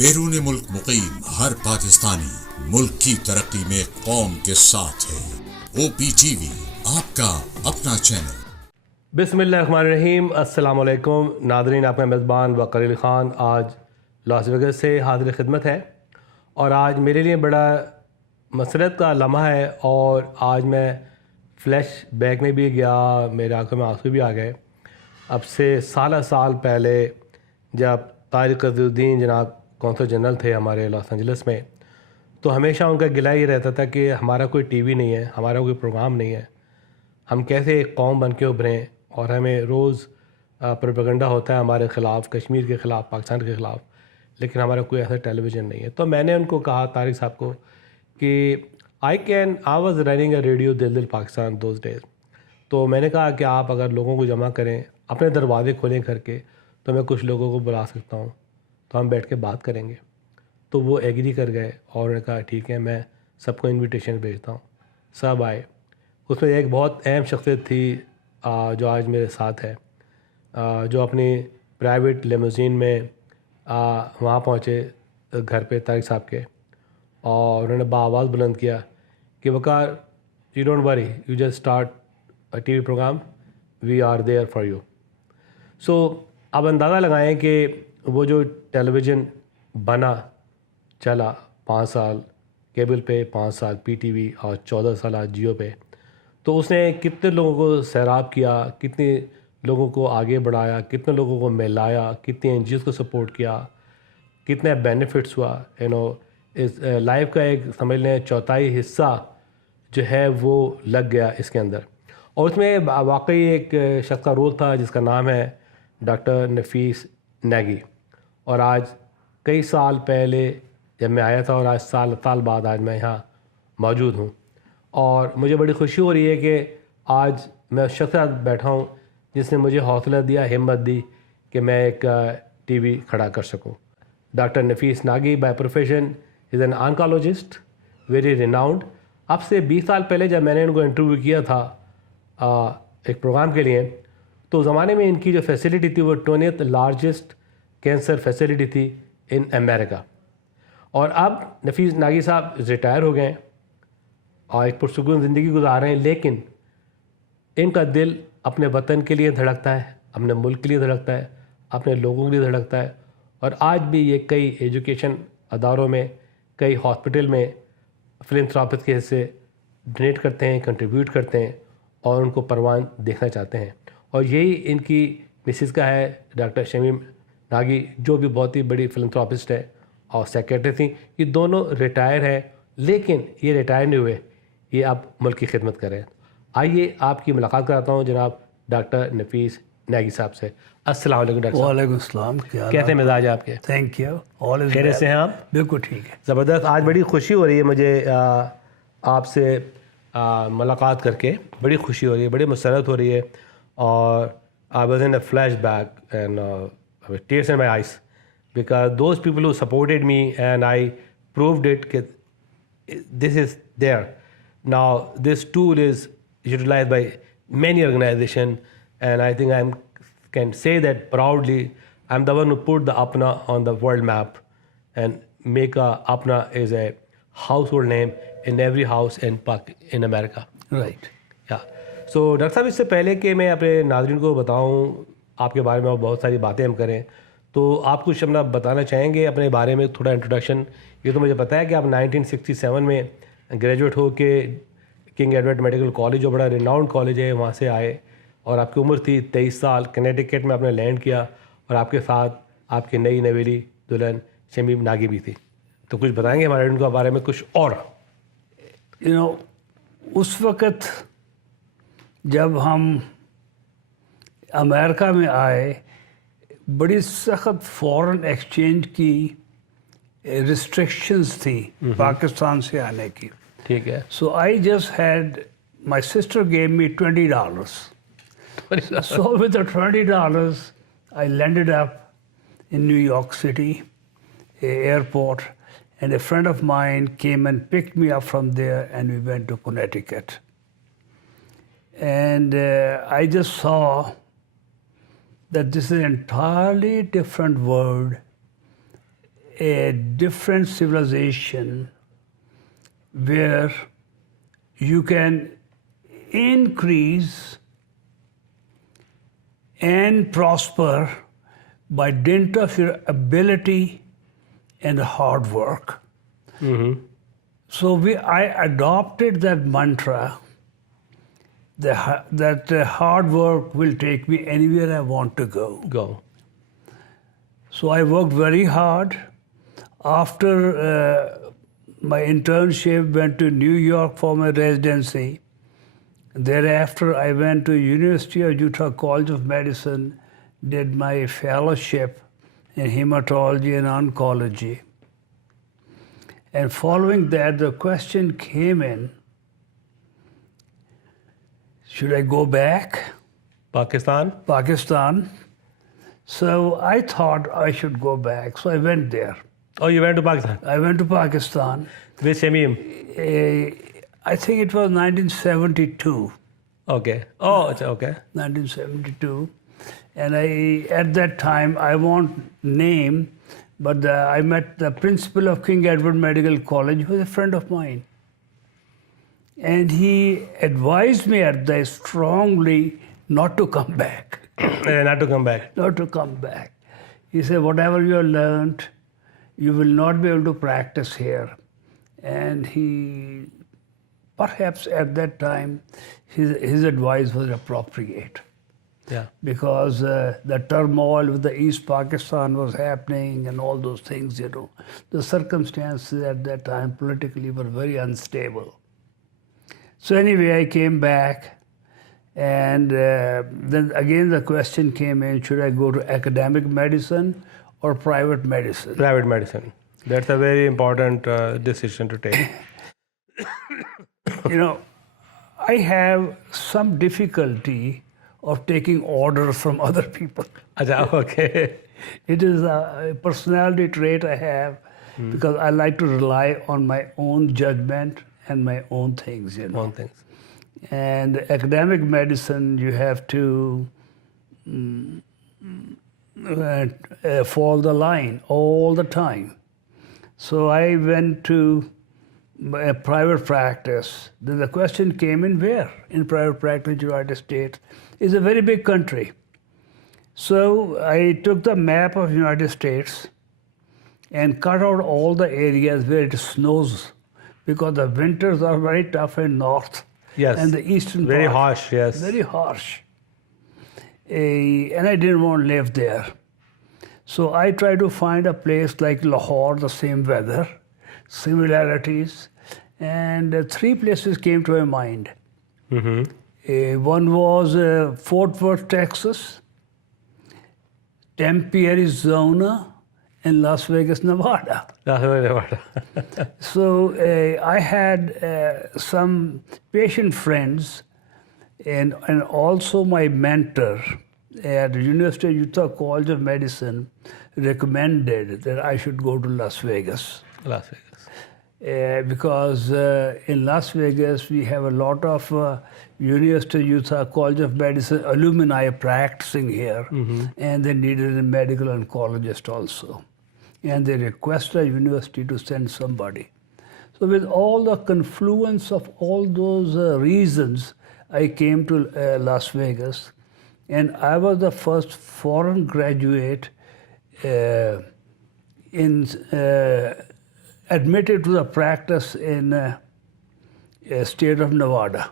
بیرون ملک مقیم ہر پاکستانی ملک کی ترقی میں قوم کے ساتھ ہے. او پی ٹی وی آپ کا اپنا چینل. بسم اللہ الرحمن الرحیم. السلام علیکم ناظرین، آپ کا میزبان وقار خان آج لاس ویگس سے حاضر خدمت ہے، اور آج میرے لیے بڑا مسرت کا لمحہ ہے، اور آج میں فلیش بیک میں بھی گیا، میرے آنکھوں میں آنسو بھی آ گئے. اب سے سال پہلے جب طارق عزیز الدین جناب کونسل جنرل تھے ہمارے لاس اینجلس میں، تو ہمیشہ ان کا گلہ یہ رہتا تھا کہ ہمارا کوئی ٹی وی نہیں ہے، ہمارا کوئی پروگرام نہیں ہے، ہم کیسے ایک قوم بن کے ابھریں. اور ہمیں روز پروپیگنڈا ہوتا ہے ہمارے خلاف، کشمیر کے خلاف، پاکستان کے خلاف، لیکن ہمارا کوئی ایسا ٹیلی ویژن نہیں ہے. تو میں نے ان کو کہا، طارق صاحب کو، کہ I was running a radio دل پاکستان دوز ڈیز. تو میں نے کہا کہ آپ اگر لوگوں کو جمع کریں، اپنے دروازے کھولیں گھر کے، تو میں کچھ لوگوں کو بلا سکتا ہوں، تو ہم بیٹھ کے بات کریں گے. تو وہ ایگری کر گئے، اور انہوں نے کہا ٹھیک ہے، میں سب کو انویٹیشن بھیجتا ہوں. سب آئے. اس میں ایک بہت اہم شخصیت تھی جو آج میرے ساتھ ہے، جو اپنی پرائیویٹ لیموزین میں وہاں پہنچے گھر پہ طارق صاحب کے، اور انہوں نے بآواز بلند کیا کہ Waqar, you don't worry, you just start a TV program, we are there for you. So اب اندازہ لگائیں کہ وہ جو ٹیلی ویژن بنا چلا 5 سال کیبل پہ، 5 سال پی ٹی وی، اور 14 سال جیو پہ، تو اس نے کتنے لوگوں کو سیراب کیا، کتنے لوگوں کو آگے بڑھایا، کتنے لوگوں کو ملایا، کتنے این جی اوز کو سپورٹ کیا، کتنے بینیفٹس ہوا. اس لائف کا ایک سمجھ لیں 1/4 حصہ جو ہے وہ لگ گیا اس کے اندر. اور اس میں واقعی ایک شخص کا رول تھا جس کا نام ہے ڈاکٹر نفیس نیگی. اور آج کئی سال پہلے جب میں آیا تھا، اور آج سال بعد آج میں یہاں موجود ہوں، اور مجھے بڑی خوشی ہو رہی ہے کہ آج میں اس شخص کے ساتھ بیٹھا ہوں جس نے مجھے حوصلہ دیا، ہمت دی کہ میں ایک ٹی وی کھڑا کر سکوں. Doctor Nafees Nagi by profession is an oncologist, very renowned. اب سے 20 سال پہلے جب میں نے ان کو انٹرویو کیا تھا ایک پروگرام کے لیے، تو زمانے میں ان کی جو فیسلٹی تھی وہ 20th لارجسٹ کینسر فیسلٹی تھی ان امریکہ. اور اب نفیس ناگی صاحب ریٹائر ہو گئے ہیں اور ایک پرسکون زندگی گزار رہے ہیں، لیکن ان کا دل اپنے وطن کے لیے دھڑکتا ہے، اپنے ملک کے لیے دھڑکتا ہے، اپنے لوگوں کے لیے دھڑکتا ہے. اور آج بھی یہ کئی ایجوکیشن اداروں میں، کئی ہاسپٹل میں فلنتھراپسٹ کے حصے ڈونیٹ کرتے ہیں، کنٹریبیوٹ کرتے ہیں، اور ان کو پروان دیکھنا چاہتے ہیں. اور یہی ان کی مسز کا ہے، ڈاکٹر شمیم ناگی، جو بھی بہت ہی بڑی فلنتھراپسٹ ہے اور سیکریٹری تھیں. یہ دونوں ریٹائر ہیں، لیکن یہ ریٹائر نہیں ہوئے، یہ اب ملک کی خدمت کر رہے ہیں. آئیے آپ کی ملاقات کراتا ہوں جناب ڈاکٹر نفیس نیگی صاحب سے. السلام علیکم ڈاکٹر صاحب. وعلیکم السلام. کیسے مزاج آپ کے؟ Thank you. خیریت سے ہیں آپ؟ بالکل ٹھیک ہے. زبردست. آج بڑی خوشی ہو رہی ہے مجھے آپ سے ملاقات کر کے، بڑی خوشی ہو رہی ہے، بڑی مسرت ہو رہی ہے. اور I was in a flashback and tears in my eyes because those people who supported me and I proved it that this is there. Now this tool is utilized by many organizations, and I think I can say that proudly. I'm the one who put the Apna on the world map and make Apna is a household name in every house in America. Right. Yeah. So doctor صاحب، اس سے پہلے کہ میں اپنے ناظرین کو بتاؤں آپ کے بارے میں اور بہت ساری باتیں ہم کریں، تو آپ کچھ اپنا بتانا چاہیں گے اپنے بارے میں تھوڑا انٹروڈکشن. یہ تو مجھے پتہ ہے کہ آپ 1967 میں گریجویٹ ہو کے کنگ ایڈورڈ میڈیکل کالج، جو بڑا ریناؤنڈ کالج ہے، وہاں سے آئے، اور آپ کی عمر تھی 23 سال. کنیٹیکٹ میں آپ نے لینڈ کیا، اور آپ کے ساتھ آپ کی نئی نویلی دلہن شمیم ناگی بھی تھی. تو کچھ بتائیں گے ہمارے ان کے بارے میں کچھ اور؟ اس وقت جب ہم امریکہ میں آئے، بڑی سخت فورن ایکسچینج کی ریسٹرکشنز تھی پاکستان سے آنے کی. ٹھیک ہے. So I just had, my sister gave me $20. So with the $20 I landed up in New York City airport, and a friend of mine came and picked me up from there, and we went to Connecticut. And I just saw that this is an entirely different world, a different civilization where you can increase and prosper by dint of your ability and hard work. So I adopted that mantra that hard work will take me anywhere I want to go. So I worked very hard. After my internship, went to New York for my residency. Thereafter, I went to University of Utah College of Medicine, did my fellowship in hematology and oncology. And following that, the question came in, should I go back? Pakistan. So I thought I should go back. So I went there. Oh, you went to Pakistan? I went to Pakistan. Which MEM? I think it was 1972. Okay. Oh, okay. 1972. And at that time, I won't name, but I met the principal of King Edward Medical College, who was a friend of mine. And he advised me at that strongly not to come back. Not to come back. Not to come back. He said, whatever you have learned, you will not be able to practice here. And he, perhaps at that time, his advice was appropriate. Yeah. Because the turmoil with the East Pakistan was happening and all those things, you know. The circumstances at that time politically were very unstable. So anyway, I came back. And then again the question came in, should I go to academic medicine or private medicine? Private medicine. That's a very important decision to take. You know, I have some difficulty of taking orders from other people. Okay. It is a personality trait I have because I like to rely on my own judgment and my own things, you know. Own things. And academic medicine, you have to follow the line all the time. So I went to a private practice. Then the question came in where? In private practice, United States. It's a very big country. So I took the map of United States and cut out all the areas where it snows because the winters are very tough in north. Yes. And the eastern very part, harsh, yes. Very harsh. And I didn't want to live there. So I tried to find a place like Lahore, the same weather, similarities. And three places came to my mind. One was Fort Worth, Texas, Tempe, Arizona, and Las Vegas, Nevada. So I had some patient friends and also my mentor at the University of Utah College of Medicine recommended that I should go to Las Vegas. Las Vegas. Because in Las Vegas we have a lot of University of Utah College of Medicine alumni practicing here, and they needed a medical oncologist also. And they requested a university to send somebody. So with all the confluence of all those reasons, I came to Las Vegas, and I was the first foreign graduate admitted to the practice in state of Nevada.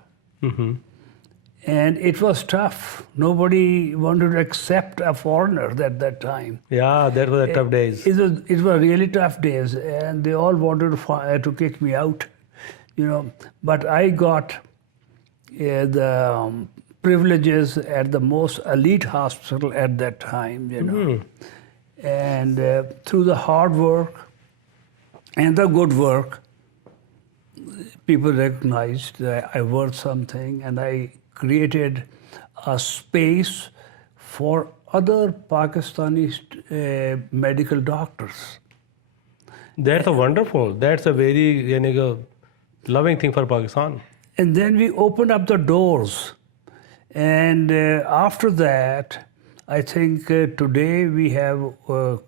And it was tough. Nobody wanted to accept a foreigner at that time. Yeah, that was a tough days. It was really tough days, and they all wanted to kick me out, you know. But I got the privileges at the most elite hospital at that time, you know. And through the hard work and the good work, people recognized that I worth something, and I created a space for other Pakistani medical doctors. That's a wonderful. That's a very loving thing for Pakistan. And then we opened up the doors. And after that, I think today we have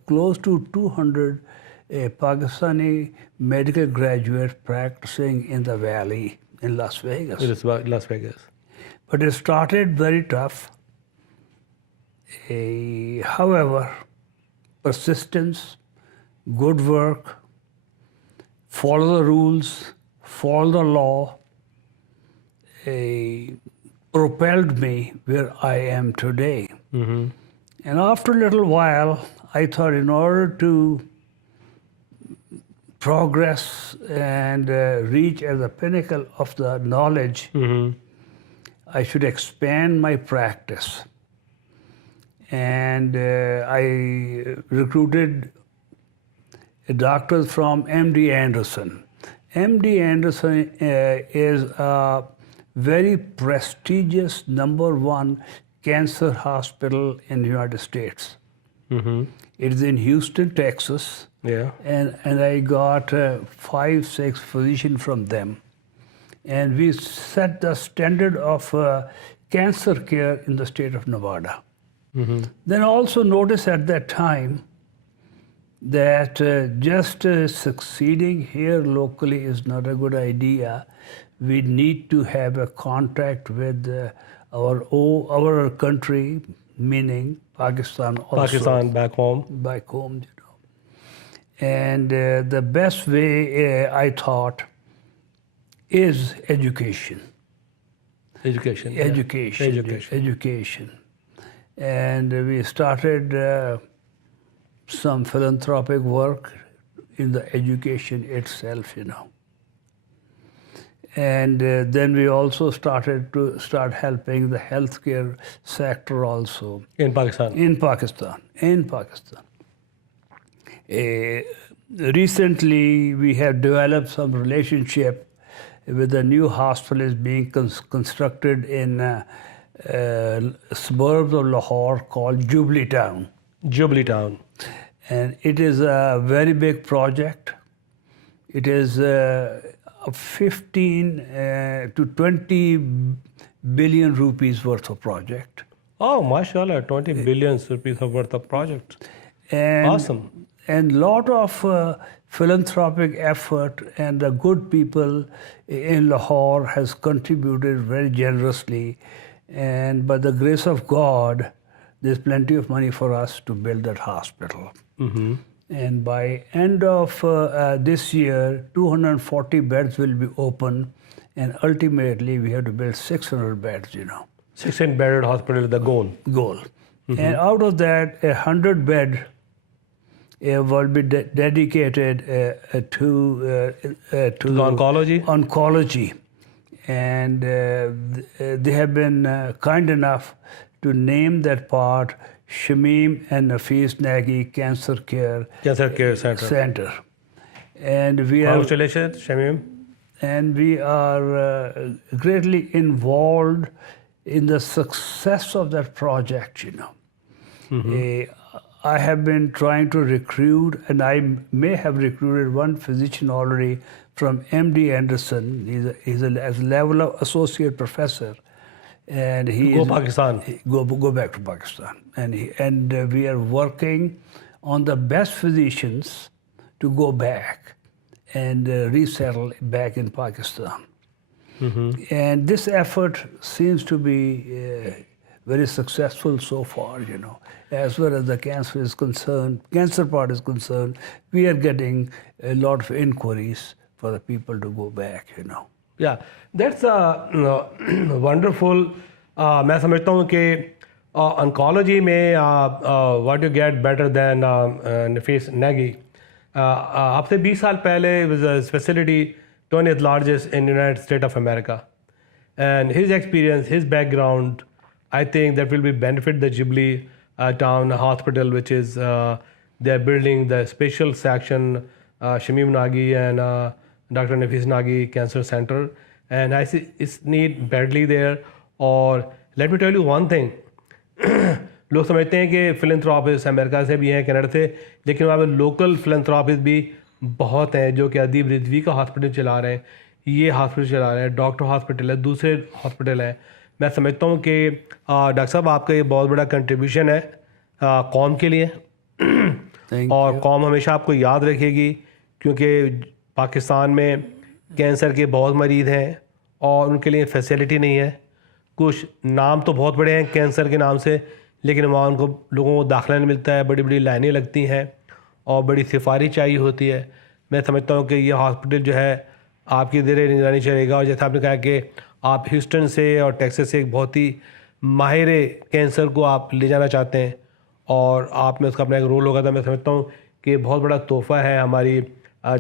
close to 200 a Pakistani medical graduate practicing in the Valley in Las Vegas. It is Las Vegas. But it started very tough. However, persistence, good work, follow the rules, follow the law, propelled me where I am today. Mm-hmm. And after a little while, I thought in order to progress and reach at the pinnacle of the knowledge, I should expand my practice. And I recruited a doctor from MD Anderson. MD Anderson is a very prestigious #1 cancer hospital in the United States. Mm-hmm. It is in Houston, Texas. Yeah. And I got 5-6 physicians from them. And we set the standard of cancer care in the state of Nevada. Mm-hmm. Then also notice at that time that just succeeding here locally is not a good idea. We need to have a contact with our country, meaning Pakistan also. Pakistan, back home. Back home, you know. And the best way, I thought, is education. Education. Yeah. Education. And we started some philanthropic work in the education itself, you know. And then we also started helping the healthcare sector also. In Pakistan. In Pakistan. Recently, we have developed some relationship with a new hospital is being constructed in suburbs of Lahore called Jubilee Town. Jubilee Town. And it is a very big project. It is a 15 to 20 billion rupees worth of project. Oh, mashallah, 20 billion rupees worth of project. And, awesome. And lot of philanthropic effort, and the good people in Lahore has contributed very generously. And by the grace of God, there's plenty of money for us to build that hospital. Mm-hmm. And by end of this year, 240 beds will be open, and ultimately we have to build 600 beds, you know. 600-bedded hospital is the goal. Mm-hmm. And out of that, 100 bed will be dedicated to oncology. And they have been kind enough to name that part Shamim and Nafis Nagy Cancer Care Center. And we are, congratulations, Shamim. And we are greatly involved in the success of that project, you know. Mm-hmm. I have been trying to recruit, and I may have recruited one physician already from MD Anderson. He's a level of associate professor. And he go Pakistan. Go back to Pakistan. And we are working on the best physicians to go back and resettle back in Pakistan. Mm-hmm. And this effort seems to be very successful so far, you know. As far as the cancer part is concerned, we are getting a lot of inquiries for the people to go back, you know. Yeah, that's wonderful. मैं समझता हूँ कि oncology में what you get better than Nafis Nagy. आपसे 20 साल पहले was a facility 20th largest in the United States of America. And his experience, his background, I think that will be benefit the Jubilee Town Hospital, which is they're building the special section, Shamim Nagy and Dr. Nafis Nagy Cancer Center. And I see it's need badly there. और let me tell you one thing. लोग समझते हैं कि philanthropist America से भी हैं, Canada से, लेकिन वहाँ पे लोकल फिलंथ्रोपिस्ट भी बहुत हैं जो कि अदीब रिजवी का हॉस्पिटल चला रहे हैं, ये हॉस्पिटल चला रहे हैं, डॉक्टर हॉस्पिटल है, दूसरे हॉस्पिटल हैं. मैं समझता हूँ कि डॉक्टर साहब आपका ये बहुत बड़ा कंट्रीब्यूशन है कौम के लिए اور قوم ہمیشہ آپ کو یاد رکھے گی، کیونکہ پاکستان میں کینسر کے بہت مریض ہیں اور ان کے لیے فیسلٹی نہیں ہے. کچھ نام تو بہت بڑے ہیں کینسر کے نام سے، لیکن وہاں ان کو لوگوں کو داخلہ نہیں ملتا ہے، بڑی بڑی لائنیں لگتی ہیں اور بڑی سفارش چاہیے ہوتی ہے. میں سمجھتا ہوں کہ یہ ہاسپٹل جو ہے آپ کی زیر نگرانی چلے گا. اور جیسے آپ نے کہا کہ آپ ہیوسٹن سے اور ٹیکسس سے ایک بہت ہی ماہر کینسر کو آپ لے جانا چاہتے ہیں اور آپ میں اس کا اپنا ایک رول ہوگا، تو میں سمجھتا ہوں کہ بہت بڑا تحفہ ہے ہماری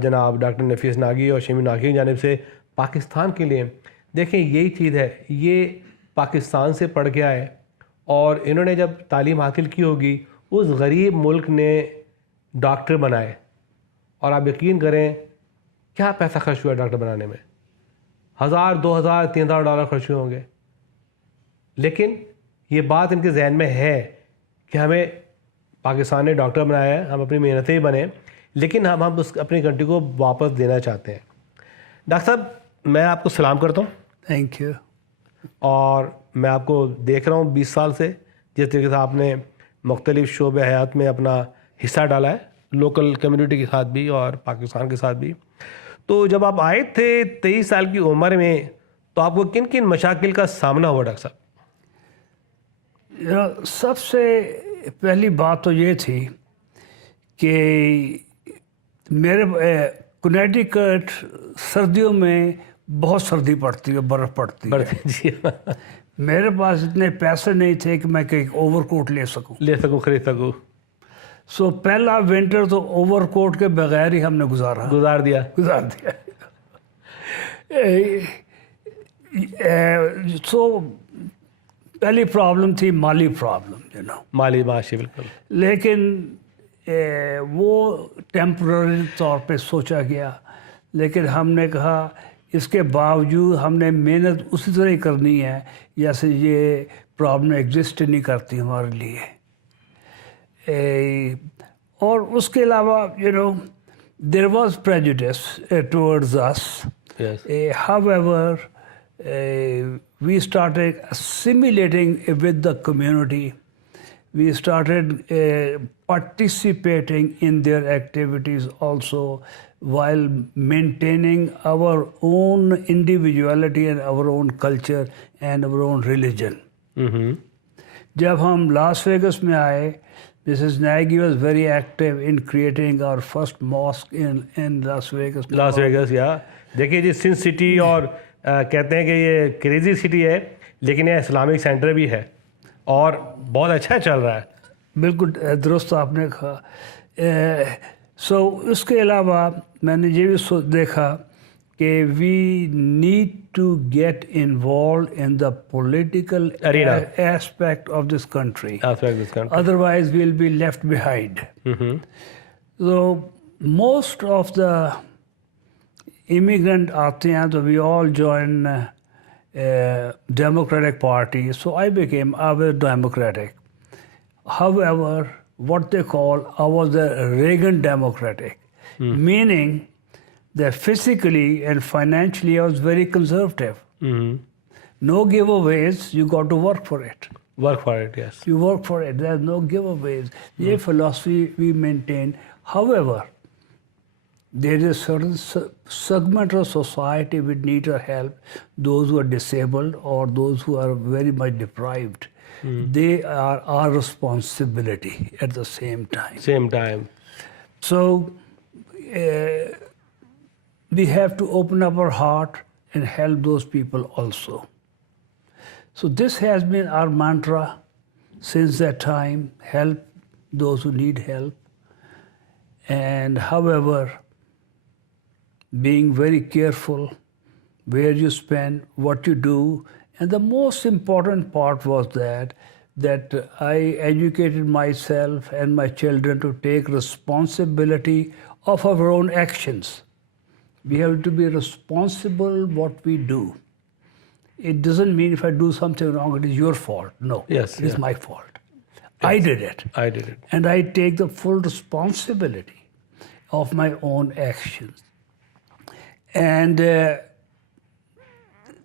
جناب ڈاکٹر نفیس ناگی اور شیمی ناگی کی جانب سے پاکستان کے لیے. دیکھیں یہی چیز ہے، یہ پاکستان سے پڑھ کے آئے اور انہوں نے جب تعلیم حاصل کی ہوگی اس غریب ملک نے ڈاکٹر بنائے، اور آپ یقین کریں کیا پیسہ خرچ ہوا ڈاکٹر بنانے میں، 1000 2000 3000 ڈالر خرچ ہوئے ہوں گے. لیکن یہ بات ان کے ذہن میں ہے کہ ہمیں پاکستان نے ڈاکٹر بنایا ہے، ہم اپنی محنت سے ہی بنے، لیکن ہم اپنی کنٹری کو واپس دینا چاہتے ہیں. ڈاکٹر صاحب میں آپ کو سلام کرتا ہوں. Thank you. اور میں آپ کو دیکھ رہا ہوں 20 سال سے، جس طریقے سے آپ نے مختلف شعبہ حیات میں اپنا حصہ ڈالا ہے، لوکل کمیونٹی کے ساتھ بھی اور پاکستان کے ساتھ بھی. تو جب آپ آئے تھے 23 سال کی عمر میں، تو آپ کو کن کن مشاکل کا سامنا ہوا ڈاکٹر صاحب؟ سب سے پہلی بات تو یہ تھی کہ میرے کنیکٹیکٹ سردیوں میں بہت سردی پڑتی ہے، برف پڑتی ہے. جی میرے پاس اتنے پیسے نہیں تھے کہ میں کہیں اوور کوٹ لے سکوں خرید سکوں. سو پہلا ونٹر تو اوور کوٹ کے بغیر ہی ہم نے گزار دیا. سو پہلی پرابلم تھی مالی پرابلم، مالی معاشی. بالکل. لیکن وہ ٹیمپرری طور پہ سوچا گیا، لیکن ہم نے کہا اس کے باوجود ہم نے محنت اسی طرح ہی کرنی ہے جیسے یہ پرابلم ایگزسٹ نہیں کرتی ہمارے لیے. اور اس کے علاوہ there was prejudice towards us. however we started assimilating with the community. We started participating in their activities also, while maintaining our own individuality and our own culture and our own religion. جب ہم لاس Vegas میں آئے، Mrs. Nagy was very active in creating our first mosque in Las Vegas. Las Vegas. دیکھیے جی، سن city اور کہتے ہیں کہ یہ کریزی سٹی ہے، لیکن یہ اسلامک سینٹر بھی ہے اور بہت اچھا چل رہا ہے. بالکل درست آپ نے کہا. سو اس کے علاوہ میں نے یہ بھی دیکھا کہ we need to get involved in the political aspect of this country, otherwise we will be left behind. So most of the immigrant آتے ہیں تو we all join Democratic Party. So I became Democratic. However, what they call, I was a Reagan Democratic, meaning that physically and financially I was very conservative. No giveaways, you got to work for it. Work for it, yes. You work for it, there's no giveaways. This philosophy we maintain. However, there is a certain segment of society which need our help, those who are disabled or those who are very much deprived. They are our responsibility at the same time. So we have to open up our heart and help those people also. So this has been our mantra since that time: help those who need help. And however, being very careful where you spend, what you do. And the most important part was that I educated myself and my children to take responsibility of our own actions. We have to be responsible what we do. It doesn't mean if I do something wrong, it is your fault. No, Yes, it is my fault. Yes. I did it. And I take the full responsibility of my own actions. And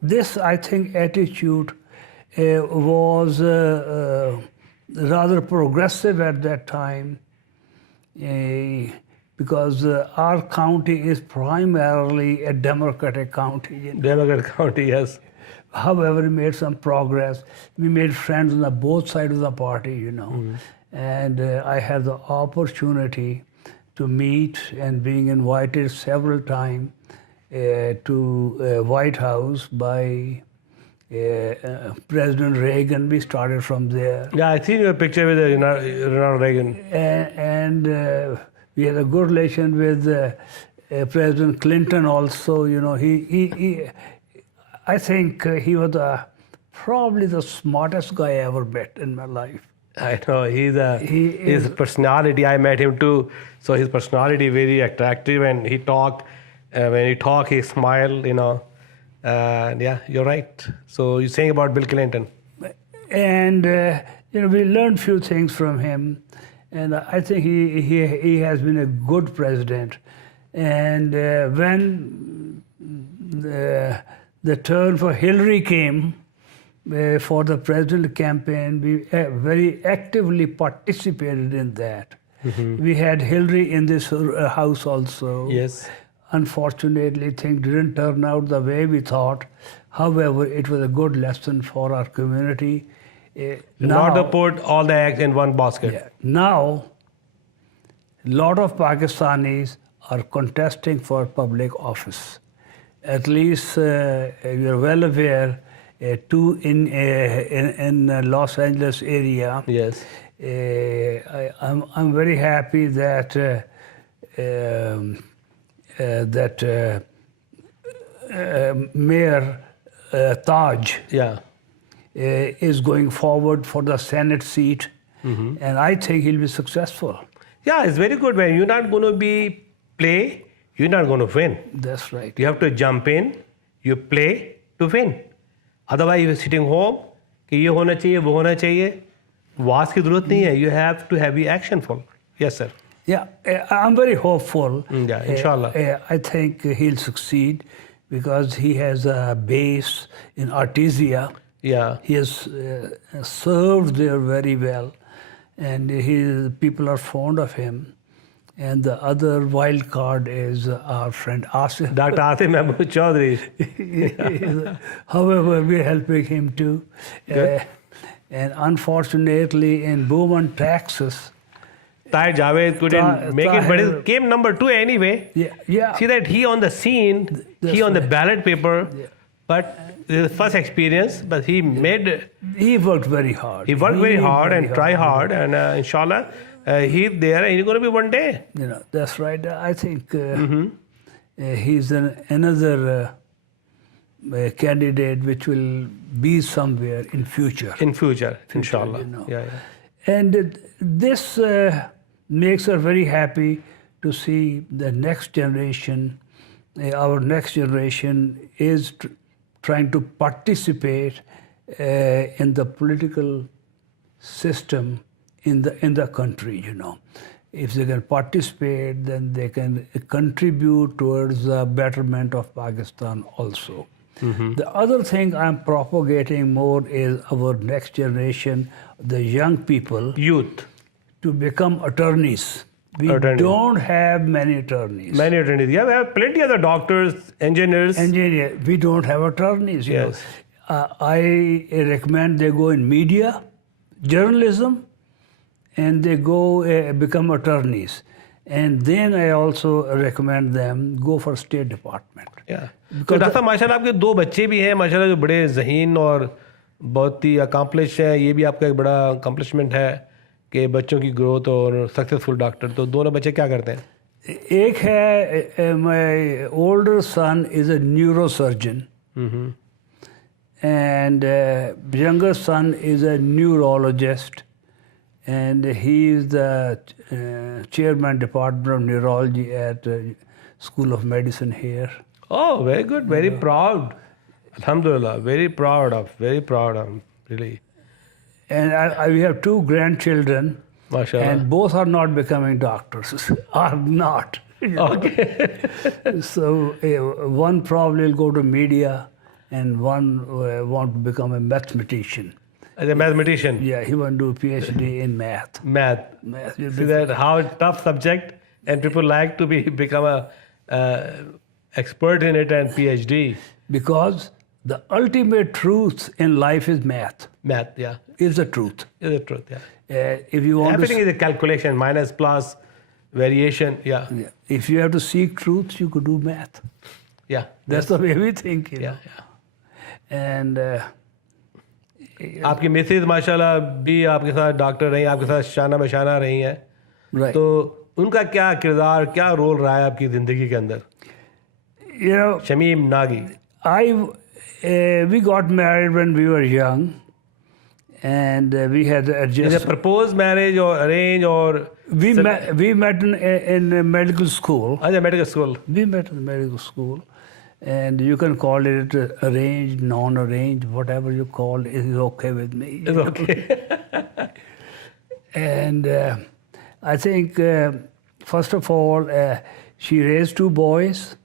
this, I think, attitude was rather progressive at that time. because our county is primarily a Democratic county. Democrat County, yes. However, we made some progress. We made friends on both sides of the party, And I had the opportunity to meet and being invited several times to White House by President Reagan. We started from there. Yeah, I seen your picture with Ronald Reagan. And we had a good relation with President Clinton also. I think he was probably the smartest guy I ever met in my life. I know, his personality, I met him too. So his personality very attractive, and he talked, when he talked, he smiled, And yeah, you're right. So you're saying about Bill Clinton. And, we learned few things from him. And I think he has been a good president. And when the turn for Hillary came for the presidential campaign, we very actively participated in that. We had Hillary in this house also. Yes. Unfortunately, things didn't turn out the way we thought. However, it was a good lesson for our community. Not to put all the eggs in one basket. Yeah, now, a lot of Pakistanis are contesting for public office. At least you're well aware, two in Los Angeles area. Yes. I'm very happy that Mayor Taj is going forward for the Senate seat, and I think he'll be successful. Yeah, it's very good. When you're not going to play, you're not going to win. That's right. You have to jump in, you play to win. Otherwise, you're sitting home, कि ये होना चाहिए, वो होना चाहिए. वास की जरूरत नहीं है. You have to be actionful. Yes, sir. Yeah, I'm very hopeful. Yeah, inshallah. I think he'll succeed because he has a base in Artesia. Yeah. He has served there very well, and people are fond of him. And the other wild card is our friend Asif. Dr. Asif Mahmood Chaudhary. However, we're helping him too. And unfortunately, in Beaumont, Texas, Tahir Javed couldn't make it, but he came number 2 anyway. Yeah. See that he on the scene, he on the ballot paper, but his first experience, but he worked very hard. He worked very hard and tried hard, and inshallah, he's there and he's going to be one day. That's right. I think he's another candidate which will be somewhere in future. In future, inshallah. Yeah. And this makes us very happy to see the next generation. Our next generation is trying to participate in the political system in the country. If they can participate, then they can contribute towards the betterment of Pakistan also. The other thing I'm propagating more is our next generation, the young people, youth, to become attorneys. We don't have many attorneys. Yeah, we have plenty of the doctors, engineers. We don't have attorneys. Yes. I recommend they go in media, journalism, and they go become attorneys. And then I also recommend them go for State Department. Yeah. तो doctor साहब माशाल्लाह आपके 2 बच्चे भी हैं माशाल्लाह जो बड़े ज़हीन और बहुत ही अकम्पलिश हैं. ये भी आपका एक बड़ा अकम्पलिशमेंट है कि बच्चों की ग्रोथ और सक्सेसफुल डॉक्टर. तो दोनों बच्चे क्या करते हैं? एक है my older son is a neurosurgeon, and younger son is a neurologist, and he is the chairman department of neurology at School of Medicine here. Oh, very good. Very proud. Alhamdulillah. Very proud of, really. And we have 2 grandchildren. MashaAllah. And both are not becoming doctors. Are not. Okay. So one probably will go to media and one want to become a mathematician. As a mathematician. Yeah, he want to do a PhD in math. Math. Math. See that how tough subject, and people like to become a expert in it and PhD. Because the ultimate truth in life is math. Math, yeah, Is the truth. is the truth. Yeah, If you want everything to, is a calculation, minus, plus, variation. Yeah, yeah, if you have to seek truth, you could do math. yeah. That's the way we think. You know. Yeah. And आपकी Mrs माशाल्लाह भी आपके साथ doctor रही, आपके साथ शाना बशाना रही हैं, right. तो उनका क्या किरदार, क्या रोल रहा है आपकी ज़िंदगी के अंदर? You know, Shamim Nagi. we got married when we were young, and we had Is adjusted. it proposed marriage or arrange or? We met in a medical school. अच्छा, medical school. We met in the medical school, and you can call it arranged, non-arranged, whatever you call it is okay with me. It's okay. And I think, first of all, she raised 2 boys,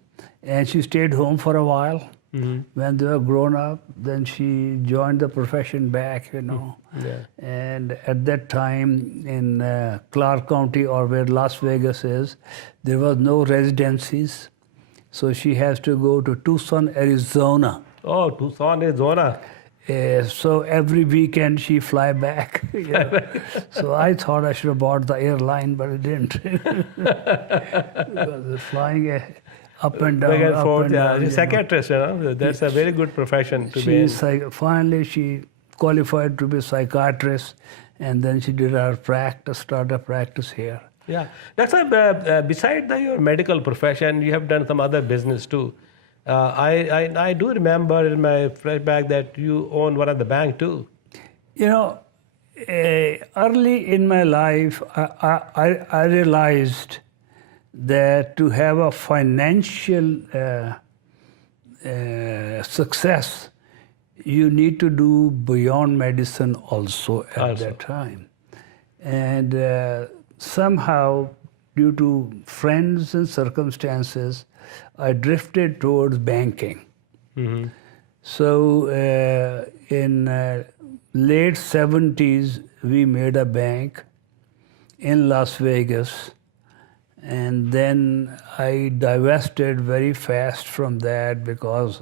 and she stayed home for a while. When they were grown up, then she joined the profession back, you know. Yeah. And at that time in Clark County, or where Las Vegas is, there was no residencies. So she has to go to Tucson, Arizona. Oh, Tucson, Arizona. So every weekend she fly back. You know. So I thought I should have bought the airline, but I didn't. Because flying up and down, Back and up forth, and yeah. down. She's a psychiatrist, you know. That's a very good profession to be in. Finally, she qualified to be a psychiatrist, and then she did her practice, started a practice here. Yeah. That's why, beside your medical profession, you have done some other business too. I do remember in my flashback that you own one of the bank too. You know, early in my life, I realized that to have a financial success, you need to do beyond medicine also at that time. And somehow, due to friends and circumstances, I drifted towards banking. Mm-hmm. So in late 70s, we made a bank in Las Vegas. And then I divested very fast from that because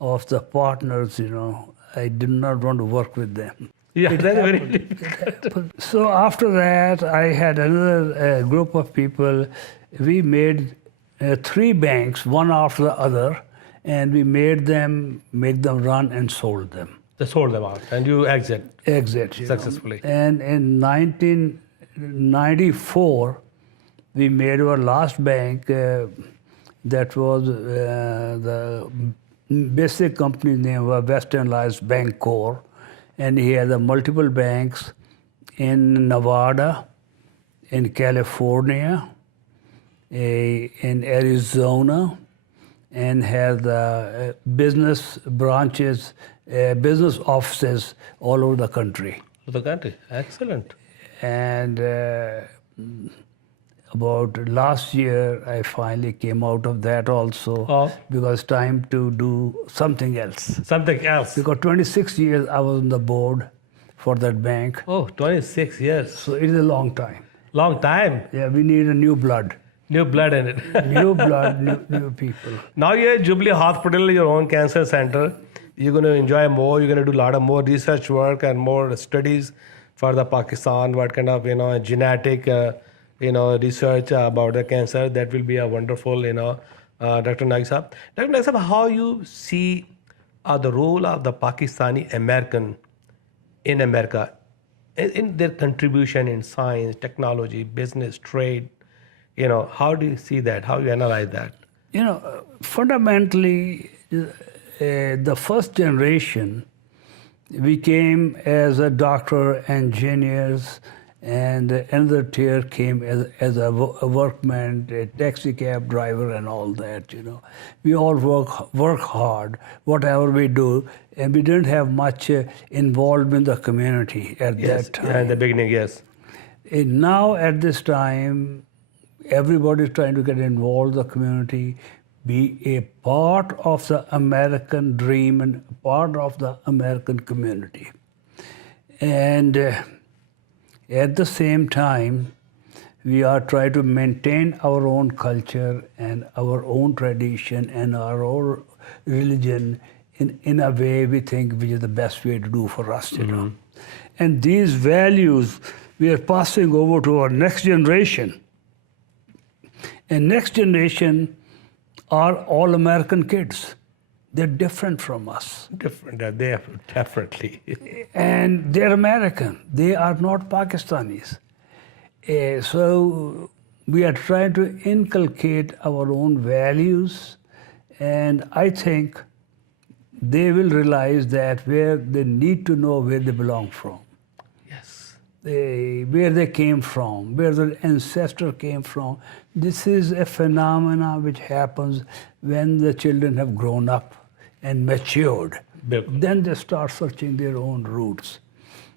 of the partners, you know. I did not want to work with them. Yeah, that's very difficult. So after that, I had another group of people. We made 3 banks, one after the other, and we made them run and sold them. Just hold them out and you exit. Exit. Successfully. And in 1994, we made our last bank. That was the basic company name was Western Alliance Bancorp, and he had multiple banks in Nevada, in California, in Arizona, and had business branches, business offices all over the country. The country, excellent. And about last year, I finally came out of that also because time to do something else. Something else. Because 26 years I was on the board for that bank. Oh, 26 years. So it is a long time. Long time. Yeah, we need a new blood. New blood in it. New blood, new people. Now you're at Jubilee Hospital, your own cancer center. You're going to enjoy more. You're going to do a lot of more research work and more studies for the Pakistan, what kind of, genetic, research about the cancer. That will be a wonderful, Dr. Nagy Sahab. Dr. Nagy Sahab, how you see the role of the Pakistani American in America, in their contribution in science, technology, business, trade, how do you see that? How you analyze that? Fundamentally, the first generation, we came as a doctor, engineers, and another tier came as a workman, a taxi cab driver, and all that. We all work hard, whatever we do, and we didn't have much involvement in the community at that time. Yeah, in the beginning, yes. And now at this time, everybody is trying to get involved in the community, be a part of the American dream and part of the American community. And at the same time, we are trying to maintain our own culture and our own tradition and our own religion in a way we think which is the best way to do for us, you know. And these values we are passing over to our next generation. And next generation are all American kids. They're different from us. Different, they are definitely. And they're American. They are not Pakistanis. So we are trying to inculcate our own values, and I think they will realize that where they need to know where they belong from. Yes. Where they came from, where their ancestor came from. This is a phenomena which happens when the children have grown up and matured. Bilkul. Then they start searching their own roots.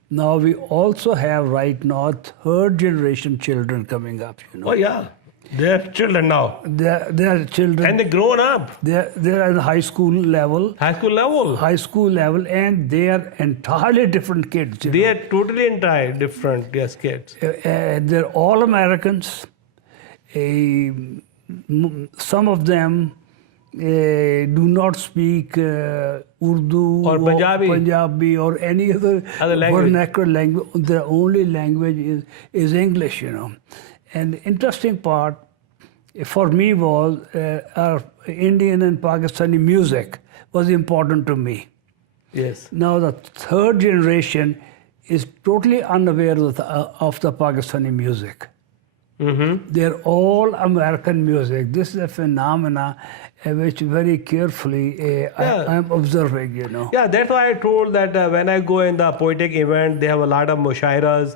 Now we also have right now third generation children coming up, you know. Oh yeah, they're children now. They're children. And they're grown up. They're at the high school level. High school level. High school level, and they are entirely different kids. you They know. are totally entire different, yes, kids. They're all Americans. Some of them do not speak Urdu Or Punjabi. or any other language. vernacular language. Their only language is English, you know. And the interesting part for me was our Indian and Pakistani music was important to me. Yes. Now the third generation is totally unaware of the Pakistani music. They're all American music. This is a phenomena which very carefully I'm observing, you know. Yeah, that's why I told that when I go in the poetic event, they have a lot of mushairas.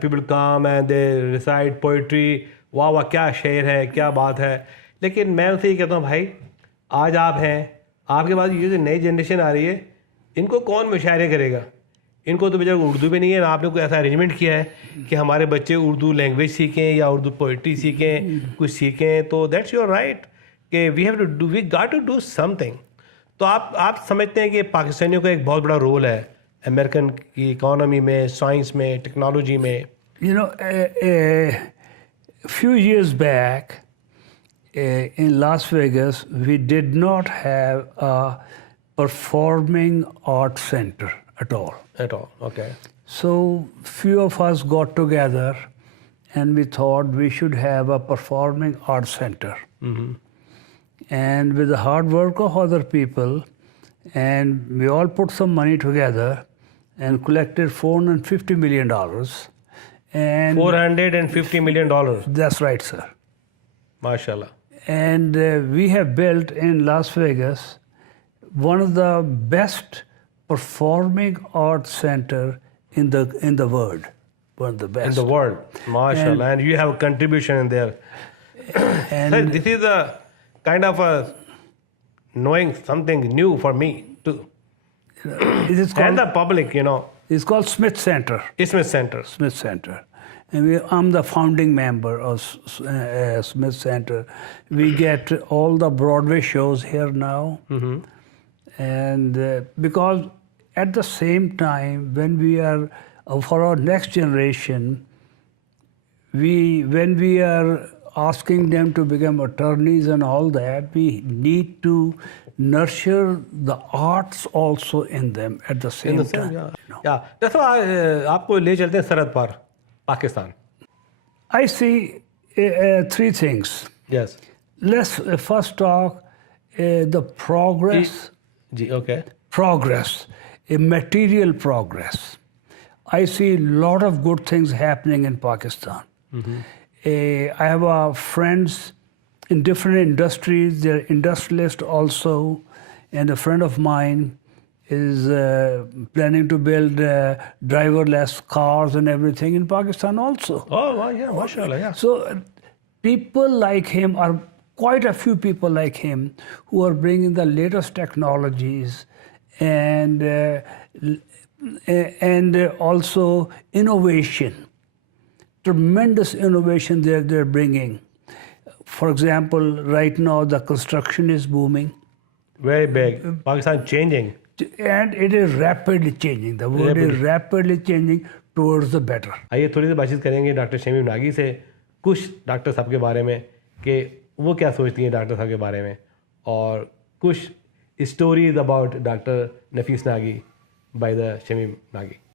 People come and they recite poetry. वाह वाह क्या शेर है, क्या बात है. लेकिन मैं उनसे ये कहता हूँ, भाई आज आप हैं, आपके पास ये जो नई जनरेशन आ रही है, इनको कौन मुशायरे करेगा? इनको तो बेचारे उर्दू भी नहीं है. आपने कोई ऐसा अरेंजमेंट किया है कि हमारे बच्चे उर्दू लैंग्वेज सीखें या उर्दू पोइट्री सीखें, कुछ सीखें. तो दैट्स योर राइट कि we got to do something. तो आप समझते हैं कि पाकिस्तानियों का एक बहुत बड़ा रोल है अमेरिकन की इकोनॉमी में, साइंस में, टेक्नोलॉजी में. You know, a few years back in Las Vegas, we did not have a performing arts center at all. At all, okay. So few of us got together and we thought we should have a performing arts center. And with the hard work of other people, and we all put some money together and collected $450 million. And $450 million. that's right, sir. MashaAllah. And we have built in Las Vegas one of the best performing arts center in the world. One of the best. In the world. MashaAllah. And you have a contribution in there. And Sir, this is a kind of a knowing something new for me too. it is And called, the public, you know. it's called Smith Center. Smith Center. Smith Center. And I'm the founding member of Smith Center. We get all the Broadway shows here now. And because at the same time, when we are, for our next generation, when we are asking them to become attorneys and all that, we need to nurture the arts also in them at the same time. Yeah. you know. Yeah. That's why आपको ले चलते हैं सरहद पार Pakistan. I see three things. Yes. Let's first talk the progress. Okay. Progress, a material progress. I see a lot of good things happening in Pakistan. I have friends in different industries. They're industrialists also, and a friend of mine is planning to build driverless cars and everything in Pakistan also. Oh, wow, yeah, mashallah, yeah. So people like him are quite a few people like him who are bringing the latest technologies and also innovation, tremendous innovation they're bringing. For example, right now the construction is booming. Very big. Pakistan changing. And it is rapidly changing. The world is rapidly changing towards the better. آئیے تھوڑی سی بات چیت کریں گے doctor Shamim Nagi سے کچھ doctor صاحب کے بارے میں کہ وہ کیا سوچتی ہیں ڈاکٹر صاحب کے بارے میں, اور کچھ stories about doctor Nafees Nagi by the Shamim Nagi.